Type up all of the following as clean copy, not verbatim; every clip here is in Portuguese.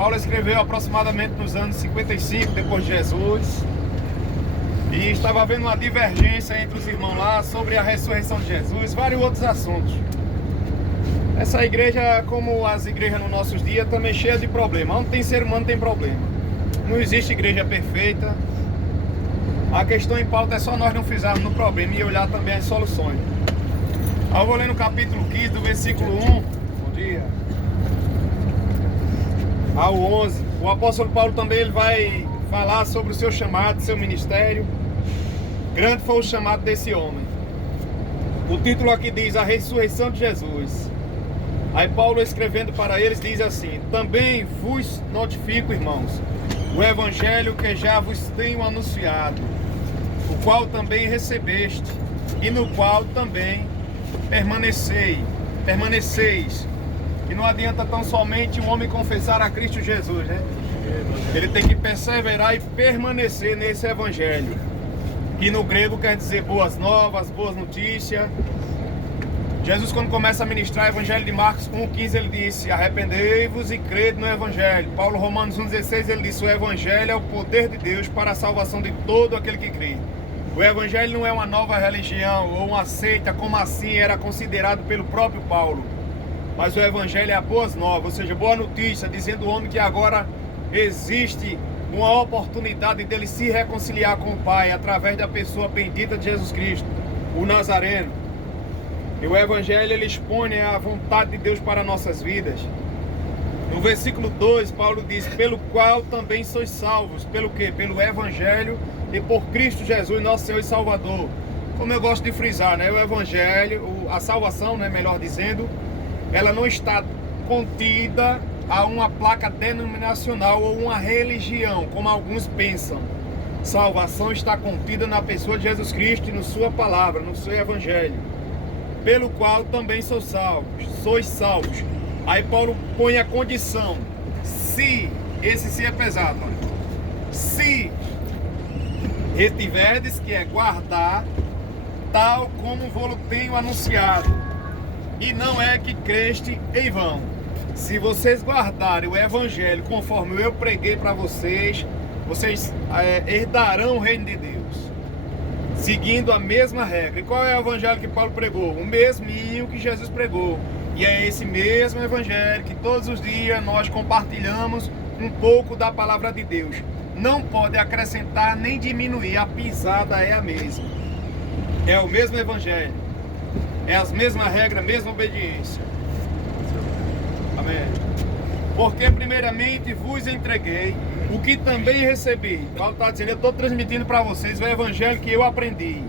Paulo escreveu aproximadamente nos anos 55 depois de Jesus, e estava havendo uma divergência entre os irmãos lá sobre a ressurreição de Jesus, vários outros assuntos. Essa igreja, como as igrejas nos nossos dias, também cheia de problemas. Onde tem ser humano tem problema. Não existe igreja perfeita. A questão em pauta é só nós não fizermos no problema e olhar também as soluções. Eu vou ler no capítulo 15, do versículo 1, bom dia, ao 11. O apóstolo Paulo também ele vai falar sobre o seu chamado, seu ministério. Grande foi o chamado desse homem. O título aqui diz: a ressurreição de Jesus. Aí Paulo, escrevendo para eles, diz assim: também vos notifico, irmãos, o evangelho que já vos tenho anunciado, o qual também recebeste, e no qual também permaneceis. E não adianta tão somente o homem confessar a Cristo Jesus, né? Ele tem que perseverar e permanecer nesse evangelho, que no grego quer dizer boas novas, boas notícias. Jesus, quando começa a ministrar o evangelho de Marcos 1,15, ele disse: arrependei-vos e crede no evangelho. Paulo, Romanos 1,16, ele disse: o evangelho é o poder de Deus para a salvação de todo aquele que crê. O evangelho não é uma nova religião ou uma seita, como assim era considerado pelo próprio Paulo, mas o evangelho é a boas novas, ou seja, boa notícia, dizendo ao homem que agora existe uma oportunidade dele se reconciliar com o Pai através da pessoa bendita de Jesus Cristo, o Nazareno. E o evangelho ele expõe a vontade de Deus para nossas vidas. No versículo 2, Paulo diz: pelo qual também sois salvos. Pelo quê? Pelo evangelho e por Cristo Jesus, nosso Senhor e Salvador. Como eu gosto de frisar, né? O evangelho, a salvação, né, melhor dizendo, ela não está contida a uma placa denominacional ou uma religião, como alguns pensam. Salvação está contida na pessoa de Jesus Cristo e na sua palavra, no seu evangelho. Pelo qual também sois salvos. Aí Paulo põe a condição: se, esse se é pesado, se retiverdes, que é guardar, tal como vou tenho anunciado, e não é que creste em vão. Se vocês guardarem o evangelho conforme eu preguei para vocês, vocês herdarão o reino de Deus, seguindo a mesma regra. E qual é o evangelho que Paulo pregou? O mesminho que Jesus pregou. E é esse mesmo evangelho que todos os dias nós compartilhamos um pouco da palavra de Deus. Não pode acrescentar nem diminuir, a pisada é a mesma. É o mesmo evangelho. É as mesmas regras, a mesma obediência. Amém. Porque primeiramente vos entreguei o que também recebi. Paulo está dizendo: eu estou transmitindo para vocês o evangelho que eu aprendi.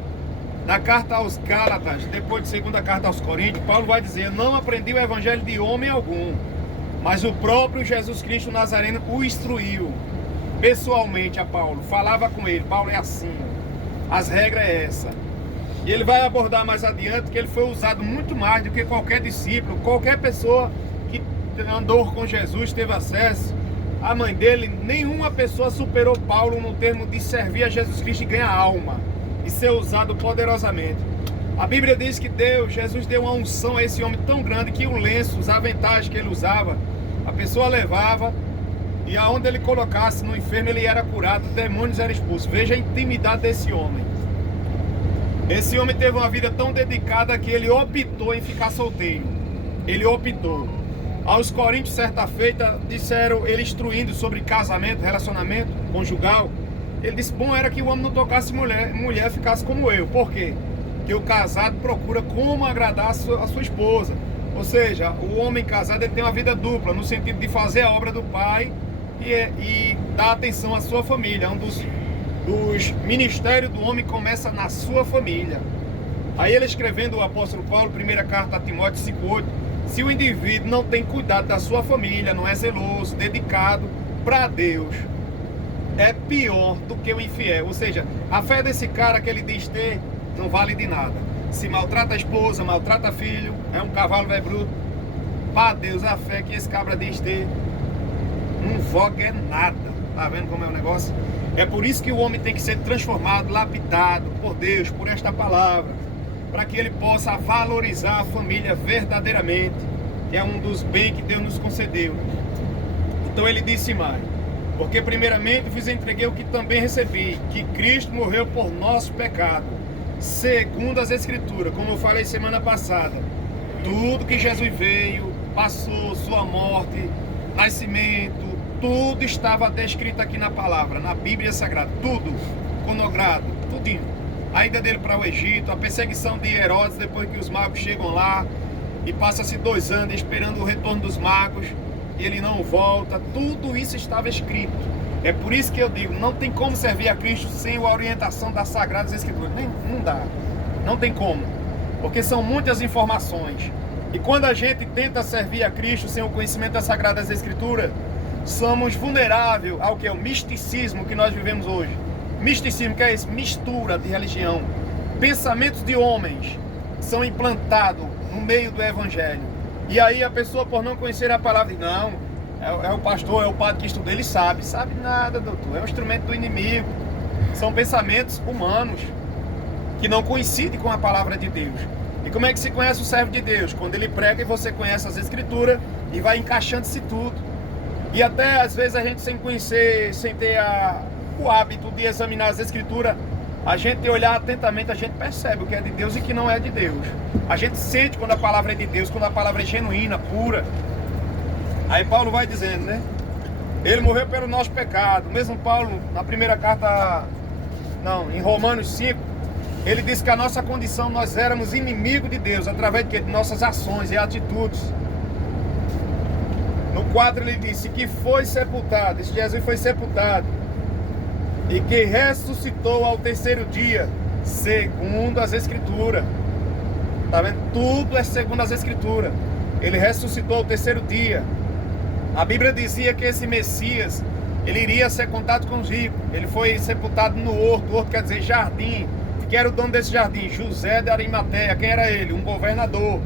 Na carta aos Gálatas, depois de segunda carta aos Coríntios, Paulo vai dizer: eu não aprendi o evangelho de homem algum, mas o próprio Jesus Cristo Nazareno o instruiu pessoalmente a Paulo, falava com ele. Paulo é assim, as regras é essa. E ele vai abordar mais adiante que ele foi usado muito mais do que qualquer discípulo, qualquer pessoa que andou com Jesus, teve acesso. A mãe dele, nenhuma pessoa superou Paulo no termo de servir a Jesus Cristo e ganhar alma e ser usado poderosamente. A Bíblia diz que Jesus deu uma unção a esse homem tão grande que o lenço, os aventais que ele usava, a pessoa levava, e aonde ele colocasse no enfermo ele era curado, demônios eram expulsos. Veja a intimidade desse homem. Esse homem teve uma vida tão dedicada que ele optou em ficar solteiro. Ele optou. Aos Coríntios, certa feita, disseram, ele instruindo sobre casamento, relacionamento conjugal, ele disse: bom era que o homem não tocasse mulher ficasse como eu. Por quê? Porque o casado procura como agradar a sua esposa. Ou seja, o homem casado ele tem uma vida dupla, no sentido de fazer a obra do pai e dar atenção à sua família. Um dos ministérios do homem começa na sua família. Aí ele, escrevendo, o apóstolo Paulo, primeira carta a Timóteo 5,8, se o indivíduo não tem cuidado da sua família, não é zeloso, dedicado para Deus, é pior do que o infiel. Ou seja, a fé desse cara que ele diz ter não vale de nada. Se maltrata a esposa, maltrata filho, é um cavalo velho bruto. Para Deus, a fé que esse cabra diz ter não voga é nada. Tá vendo como é o negócio? É por isso que o homem tem que ser transformado, lapidado por Deus, por esta palavra, para que ele possa valorizar a família verdadeiramente, que é um dos bens que Deus nos concedeu. Então ele disse mais: porque primeiramente vos entreguei o que também recebi, que Cristo morreu por nosso pecado, segundo as Escrituras, como eu falei semana passada. Tudo que Jesus veio, passou, sua morte, nascimento, tudo estava descrito aqui na palavra, na Bíblia Sagrada, tudo, cronogrado, tudinho. A ida dele para o Egito, a perseguição de Herodes depois que os magos chegam lá, e passa-se 2 anos esperando o retorno dos magos, e ele não volta, tudo isso estava escrito. É por isso que eu digo, não tem como servir a Cristo sem a orientação das Sagradas Escrituras, não dá, não tem como, porque são muitas informações. E quando a gente tenta servir a Cristo sem o conhecimento das Sagradas Escrituras, somos vulneráveis ao que é o misticismo que nós vivemos hoje. Misticismo, que é isso? Mistura de religião. Pensamentos de homens são implantados no meio do Evangelho. E aí a pessoa, por não conhecer a palavra, diz: não, é o pastor, é o padre que estuda. Ele sabe nada, doutor. É um instrumento do inimigo. São pensamentos humanos que não coincidem com a palavra de Deus. E como é que se conhece o servo de Deus? Quando ele prega e você conhece as Escrituras e vai encaixando-se tudo. E até às vezes a gente sem conhecer, sem ter o hábito de examinar as Escrituras, a gente olhar atentamente, a gente percebe o que é de Deus e o que não é de Deus. A gente sente quando a palavra é de Deus, quando a palavra é genuína, pura. Aí Paulo vai dizendo, né? Ele morreu pelo nosso pecado. Mesmo Paulo, na primeira carta, em Romanos 5, ele diz que a nossa condição, nós éramos inimigos de Deus, através de nossas ações e atitudes. No 4 ele disse que foi sepultado, esse Jesus foi sepultado, e que ressuscitou ao 3º dia, segundo as Escrituras. Está vendo? Tudo é segundo as Escrituras. Ele ressuscitou ao 3º dia. A Bíblia dizia que esse Messias, ele iria ser contado com os ricos. Ele foi sepultado no horto quer dizer jardim. Que era o dono desse jardim? José de Arimateia. Quem era ele? Um governador,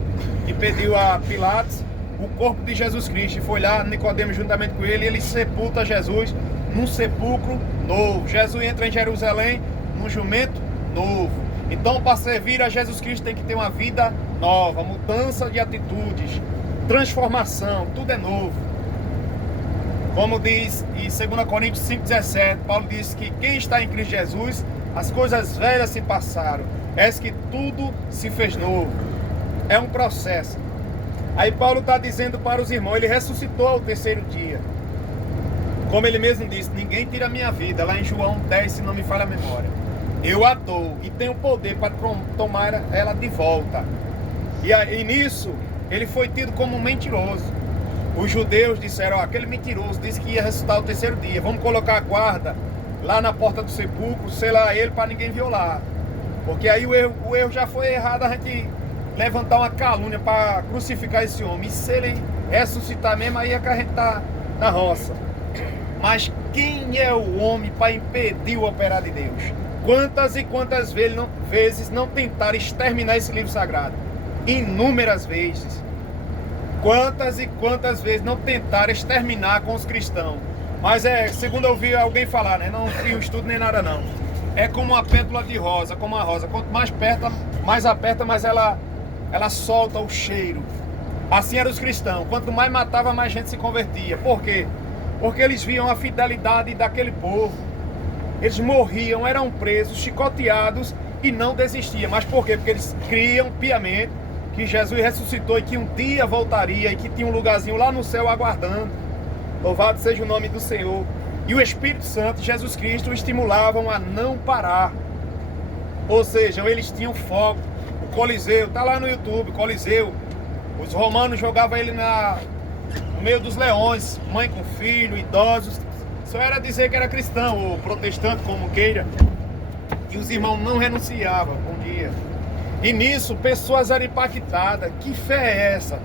que pediu a Pilatos o corpo de Jesus Cristo. E foi lá, Nicodemos juntamente com ele, e ele sepulta Jesus num sepulcro novo. Jesus entra em Jerusalém num jumento novo. Então, para servir a Jesus Cristo tem que ter uma vida nova, mudança de atitudes, transformação, tudo é novo. Como diz em 2 Coríntios 5,17, Paulo diz que quem está em Cristo Jesus, as coisas velhas se passaram, eis que tudo se fez novo. É um processo. Aí Paulo está dizendo para os irmãos, ele ressuscitou ao 3º dia. Como ele mesmo disse, ninguém tira a minha vida, lá em João 10, se não me falha a memória. Eu a dou e tenho poder para tomar ela de volta. E nisso, ele foi tido como um mentiroso. Os judeus disseram: aquele mentiroso disse que ia ressuscitar ao 3º dia, vamos colocar a guarda lá na porta do sepulcro, selar ele para ninguém violar. Porque aí o erro já foi errado, a gente levantar uma calúnia para crucificar esse homem. E se ele ressuscitar mesmo, aí é que a gente tá na roça. Mas quem é o homem para impedir o operar de Deus? Quantas e quantas vezes não tentaram exterminar esse livro sagrado? Inúmeras vezes. Quantas e quantas vezes não tentaram exterminar com os cristãos? Mas segundo eu ouvi alguém falar, né? Não fui um estudo nem nada não. É como uma pétala de rosa, como a rosa. Quanto mais aperta, mais ela solta o cheiro. Assim eram os cristãos. Quanto mais matava, mais gente se convertia. Por quê? Porque eles viam a fidelidade daquele povo. Eles morriam, eram presos, chicoteados e não desistiam. Mas por quê? Porque eles criam piamente que Jesus ressuscitou e que um dia voltaria e que tinha um lugarzinho lá no céu aguardando. Louvado seja o nome do Senhor. E o Espírito Santo, Jesus Cristo, o estimulavam a não parar. Ou seja, eles tinham foco. O Coliseu, tá lá no YouTube, Coliseu. Os romanos jogavam ele no meio dos leões, mãe com filho, idosos. Só era dizer que era cristão, ou protestante, como queira. E os irmãos não renunciavam um dia. E nisso, pessoas eram impactadas. Que fé é essa?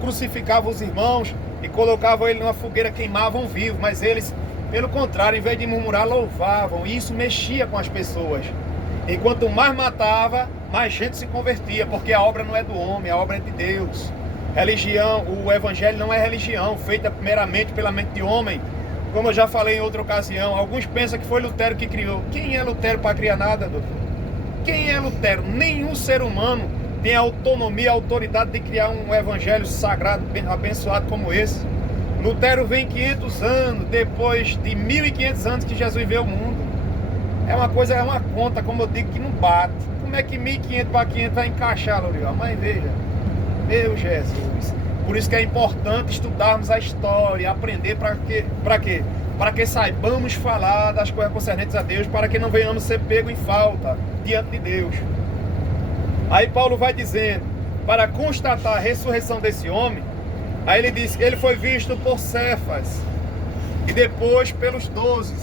Crucificavam os irmãos e colocavam ele numa fogueira, queimavam vivo. Mas eles, pelo contrário, em vez de murmurar, louvavam. E isso mexia com as pessoas. E quanto mais matava, mais gente se convertia. Porque a obra não é do homem, a obra é de Deus. Religião, o evangelho não é religião, feita primeiramente pela mente de homem. Como eu já falei em outra ocasião, alguns pensam que foi Lutero que criou. Quem é Lutero para criar nada, doutor? Quem é Lutero? Nenhum ser humano tem a autonomia, a autoridade de criar um evangelho sagrado, abençoado como esse. Lutero vem 500 anos, depois de 1500 anos que Jesus veio ao mundo. É uma coisa, é uma conta, como eu digo, que não bate. Como é que 1500 para 500 vai encaixar, Lorival? Mas veja, meu Jesus. Por isso que é importante estudarmos a história, aprender para quê? Para que saibamos falar das coisas concernentes a Deus, para que não venhamos ser pego em falta diante de Deus. Aí Paulo vai dizendo, para constatar a ressurreição desse homem, aí ele diz que ele foi visto por Cefas e depois pelos 12.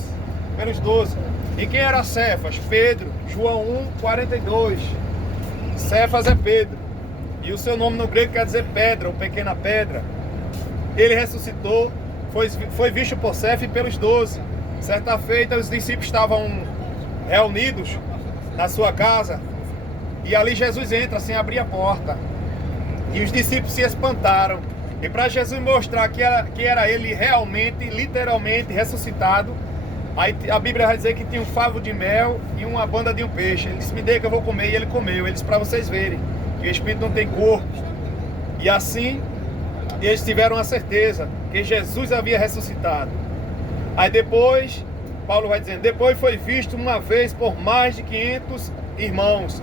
E quem era Cefas? Pedro, João 1:42. Cefas é Pedro. E o seu nome no grego quer dizer pedra, ou pequena pedra. Ele ressuscitou, foi visto por Cefas e pelos 12. Certa feita, os discípulos estavam reunidos na sua casa. E ali Jesus entra sem abrir a porta. E os discípulos se espantaram. E para Jesus mostrar que era ele realmente, literalmente ressuscitado, aí a Bíblia vai dizer que tinha um favo de mel e uma banda de um peixe. Ele disse, me dê que eu vou comer. E ele comeu. Ele disse para vocês verem que o Espírito não tem corpo. E assim, eles tiveram a certeza que Jesus havia ressuscitado. Aí depois, Paulo vai dizendo, depois foi visto uma vez por mais de 500 irmãos,